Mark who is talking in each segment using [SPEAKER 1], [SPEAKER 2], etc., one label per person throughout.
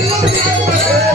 [SPEAKER 1] दत्तात्रय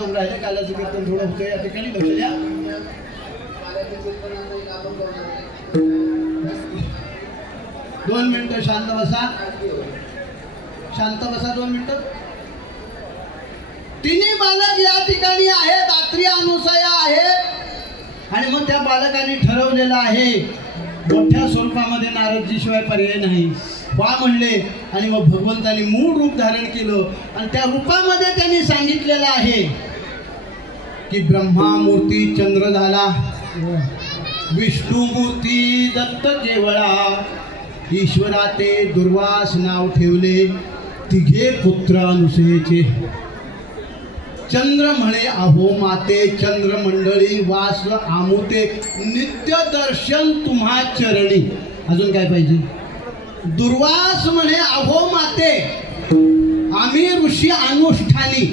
[SPEAKER 2] मिनिटाचं राहिले कालाचं कीर्तन थोडं होतं या ठिकाणी लक्ष द्या. दोन मिनिटं शांत बसा. शांत बसा दोन मिनिटं. तिन्ही बालक या ठिकाणी आहेत. आत्री अनुसया आहेत. आणि मग त्या बालकांनी ठरवलेलं आहे मोठ्या स्वरूपामध्ये नारदजी शिवाय पर्याय नाही. वा म्हणले आणि मग भगवंतानी मूळ रूप धारण केलं. आणि त्या रूपामध्ये त्यांनी सांगितलेलं आहे की ब्रह्मा मूर्ती चंद्र झाला. विष्णू मूर्ती दत्त केवळा ईश्वराते दुर्वास नाव ठेवले. तिघे पुत्र अनुसयेचे चंद्र म्हणे अहो माते चंद्र मंडळी वास आमुते नित्य दर्शन तुम्हा चरणी. अजून काय पाहिजे? दुर्वास म्हणे अहो माते आम्ही ऋषी अनुष्ठानी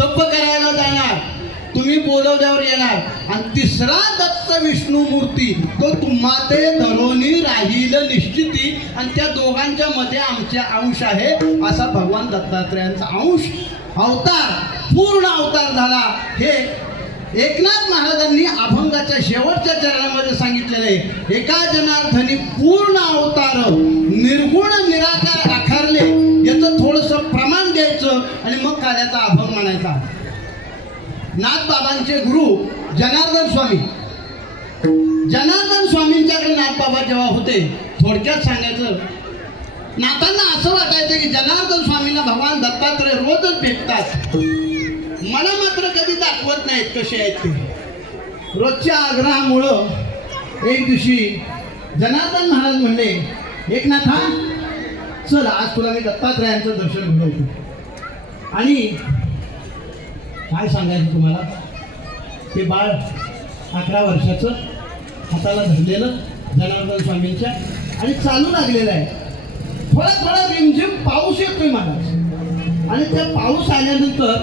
[SPEAKER 2] तप करायला जाणार. तुम्ही बोलवल्यावर येणार. आणि तिसरा दत्त विष्णू मूर्ती तो तुम्हा ते धरोनी राहील निश्चिती. आणि त्या दोघांच्या मध्ये आमच्या अंश आहे असा भगवान दत्तात्रयांचा अंश. अवतार पूर्ण अवतार झाला. हे एकनाथ महाराजांनी अभंगाच्या शेवटच्या चरणामध्ये सांगितलेलं आहे. एका जनार्दनी पूर्ण अवतार निर्गुण निराकार आकारले. याचं थोडं प्रमाण द्यायचं आणि मग काल्याचा अभंग म्हणायचा. नाथ बाबांचे गुरु जनार्दन स्वामी. जनार्दन स्वामींच्याकडे नाथ बाबा जेव्हा होते थोडक्यात सांगायचं नाथांना असं वाटायचं की जनार्दन स्वामींना भगवान दत्तात्रय रोजच भेटतात. मला मात्र कधी दाखवत नाहीत कसे आहेत ते. रोजच्या आग्रहामुळं एक दिवशी जनार्दन महाराज म्हणले एकनाथा चल आज तुला मी दत्तात्रयांचं दर्शन घडवतो आणि काय सांगायचं तुम्हाला? ते बाळ अकरा वर्षाचं हाताला धरलेलं जनार्दन स्वामींच्या आणि चालू लागलेलं आहे. थोडा थोडा रिमझिम पाऊस येतोय महाराज आणि त्या पाऊस आल्यानंतर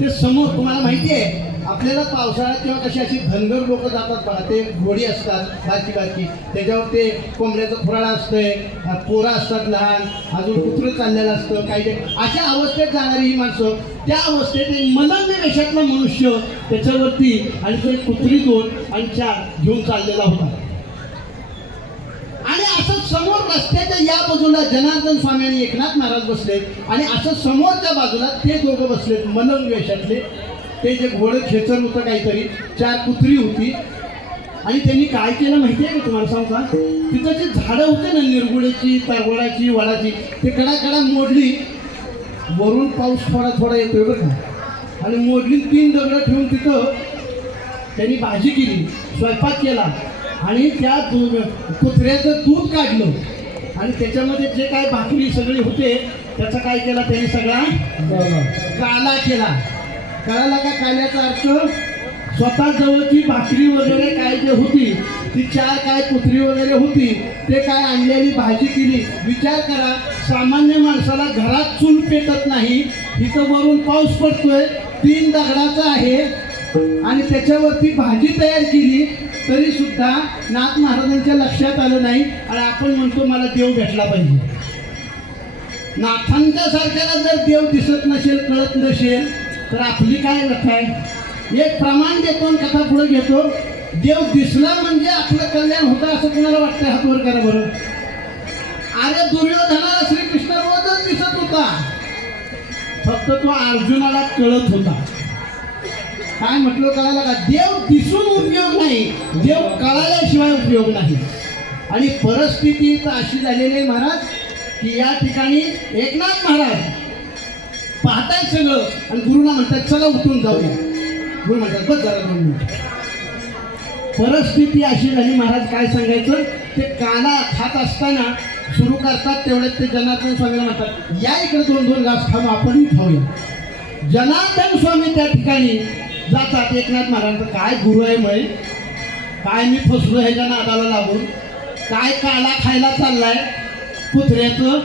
[SPEAKER 2] ते समोर तुम्हाला माहिती आहे आपल्याला पावसाळ्यात किंवा कशी अशी धनगर लोक जातात बघा ते घोडी असतात बारकी बारकी. त्याच्यावर ते कोंबड्याचं फुराळा असतंय पोरं असतात लहान अजून कुत्र चाललेलं असतं काही ते अशा अवस्थेत जाणारी ही माणसं त्या अवस्थेत एक मनन्य वेशातला मनुष्य त्याच्यावरती आणि ते कुत्री दोन आणि चार घेऊन चाललेला होता. आणि असं समोर रस्त्याच्या या बाजूला जनार्दन स्वामी आणि एकनाथ महाराज बसले आणि असं समोरच्या बाजूला ते दोघं बसलेत मनन वेशातले ते जे घोडं खेचर होतं काहीतरी चार कुत्री होती. आणि त्यांनी काय केलं माहिती आहे का तुम्हाला सांगू का? तिथं जी झाडं होते ना निरगुड्याची तरगोडाची वडाची ते कडा कडा मोडली. वरून पाऊस थोडा थोडा येतोय बरं का. आणि मोडली तीन दगडं ठेवून तिथं त्यांनी भाजी केली स्वयंपाक केला. आणि त्या दूध कुत्र्याचं दूध काढलं. आणि त्याच्यामध्ये जे काय भाकरी सगळी होते त्याचा काय केला त्यांनी सगळा? काला केला. कळाला का काल्याचा अर्थ? स्वतः जवळची भाकरी वगैरे काय जे होती ती चार काय कुत्री वगैरे होती ते काय आणलेली भाजी केली विचार करा सामान्य माणसाला घरात चूल पेटत नाही इथं वरून पाऊस पडतोय तीन दगडाचा आहे आणि त्याच्यावरती भाजी तयार केली तरी सुद्धा नाथ महाराजांच्या लक्षात आलं नाही आणि आपण म्हणतो मला देव भेटला पाहिजे. नाथांच्या सारख्याला जर देव दिसत नसेल कळत नसेल तर आपली काय कथा आहे? एक प्रमाण देतो कथा पुढे घेतो. देव दिसला म्हणजे आपलं कल्याण होतं असं तुम्हाला वाटतं हातवर करा बरं? अरे दुर्योधनाला श्रीकृष्ण रोजच दिसत होता. फक्त तो अर्जुनाला कळत होता. काय म्हटलं कळायला का? देव दिसून उपयोग नाही. देव कळाल्याशिवाय उपयोग नाही. आणि परिस्थिती तर अशी झालेली आहे महाराज की या ठिकाणी एकनाथ महाराज पाहताय सगळं. आणि गुरुला म्हणतात चला उठून जाऊया. गुरु म्हणतात बस जरा दोन मिनिट. परिस्थिती अशी झाली महाराज काय सांगायचं? ते काना खात असताना सुरू करतात तेवढ्यात ते जनार्दन स्वामीला म्हणतात या इकडे दोन दोन घास खाऊ आपणही खाऊया. जनार्दन स्वामी त्या ठिकाणी जातात. एकनाथ महाराजांचं काय गुरु आहे म्हणे काय मी फसलो ह्याच्या नादाला लागून? काय काला खायला चाललाय? कुत्र्याचं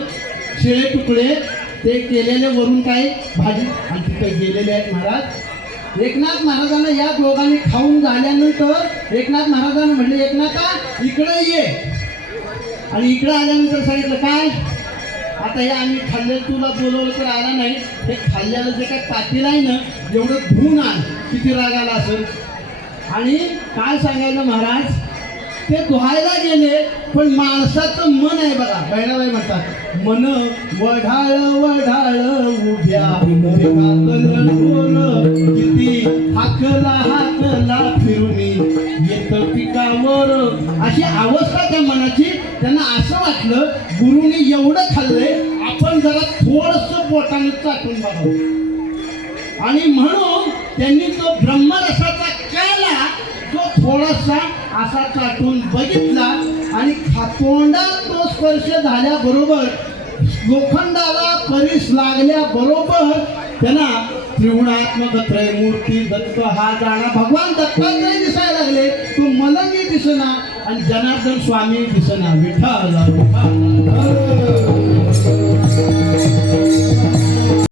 [SPEAKER 2] शिळे तुकडे ते केलेले वरून काय भाजी आणि तिथे गेलेले आहेत महाराज. एकनाथ महाराजांना या दोघांनी खाऊन झाल्यानंतर एकनाथ महाराजांना म्हणले एकनाथा इकडे ये. आणि इकडे आल्यानंतर सांगितलं काय? आता हे आम्ही खाल्ले तुला बोलवलं तर आला नाही. हे खाल्ल्याला जे काय पातील आहे ना एवढं धुवून आण किती राग आला असेल? आणि काय सांगायचं महाराज? ते धुवायला गेले. पण माणसाचं मन आहे बघा. बहिणाबाई म्हणतात मन वढाळ वढाळ उभ्या किती हाकला हाकला फिरून येत पिकावर. अशी अवस्था त्या मनाची. त्यांना असं वाटलं गुरुनी एवढं खाल्लंय आपण जरा थोडस पोटाने चाटून बघावं. आणि म्हणून त्यांनी तो ब्रह्मरसाचा काला तो थोडासा असा चाटून बघितला आणि तोंडात तो स्पर्श झाल्याबरोबर लोखंडाला परिस लागल्याबरोबर त्यांना त्रिगुणात्मक त्रयमूर्ती दत्त हा जाणा. भगवान दत्तात्रय दिसायला लागले. तो मलंगी दिसना आणि जनार्दन स्वामी दिसना. विठ्ठल विठ्ठल.